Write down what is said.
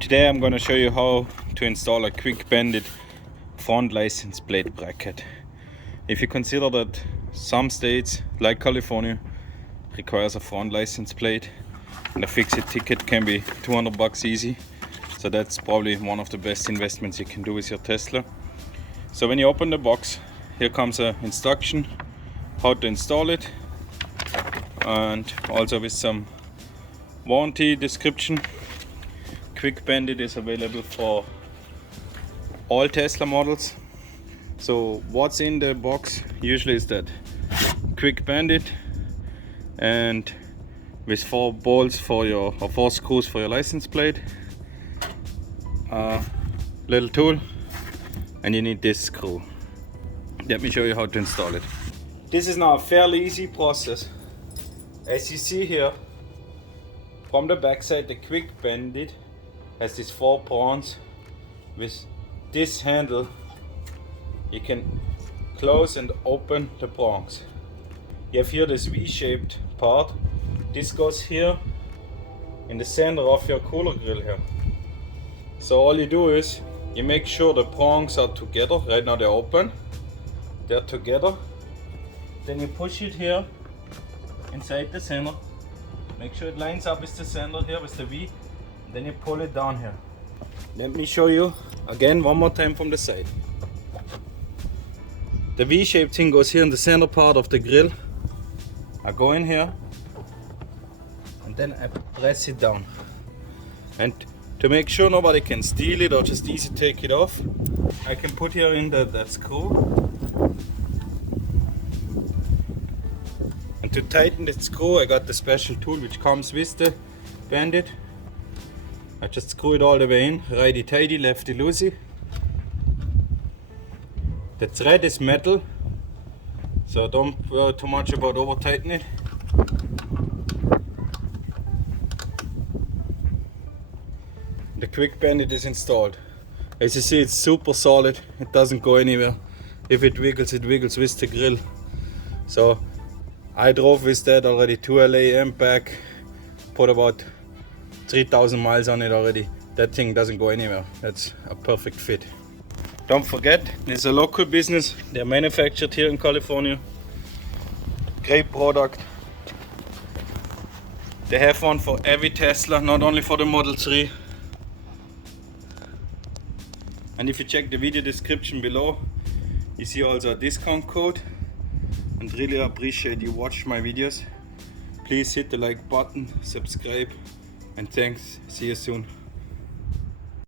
Today I'm going to show you how to install a quick Bandit front license plate bracket. If you consider that some states like California requires a front license plate and a fixed ticket can be $200 easy, so that's probably one of the best investments you can do with your Tesla. So when you open the box, here comes an instruction how to install it, and also with some warranty description. Quick Bandit is available for all Tesla models. So what's in the box usually is that Quick Bandit, and with 4 bolts for your, or 4 screws for your license plate, little tool, and you need this screw. Let me show you how to install it. This is now a fairly easy process. As you see here, from the back side, the Quick Bandit has these 4 prongs. With this handle you can close and open the prongs. You have here this V-shaped part. This goes here in the center of your cooler grill here. So all you do is you make sure the prongs are together. Right now they're open, they're together. Then you push it here inside the center. Make sure it lines up with the center here with the V. Then you pull it down here. Let me show you again one more time from the side. The V-shaped thing goes here in the center part of the grill. I go in here and then I press it down. And to make sure nobody can steal it or just easy take it off, I can put here in that screw. And to tighten the screw, I got the special tool which comes with the Bandit. I just screw it all the way in, righty tighty, lefty loosey. The thread is metal, so don't worry too much about over tightening it. The Quick Bandit is installed. As you see, it's super solid, it doesn't go anywhere. If it wiggles with the grill. So I drove with that already to LA and back, put about 3,000 miles on it already. That thing doesn't go anywhere. That's a perfect fit. Don't forget, it's a local business. They're manufactured here in California. Great product. They have one for every Tesla, not only for the Model 3. And if you check the video description below, you see also a discount code. And really appreciate you watch my videos. Please hit the like button, subscribe, and thanks. See you soon.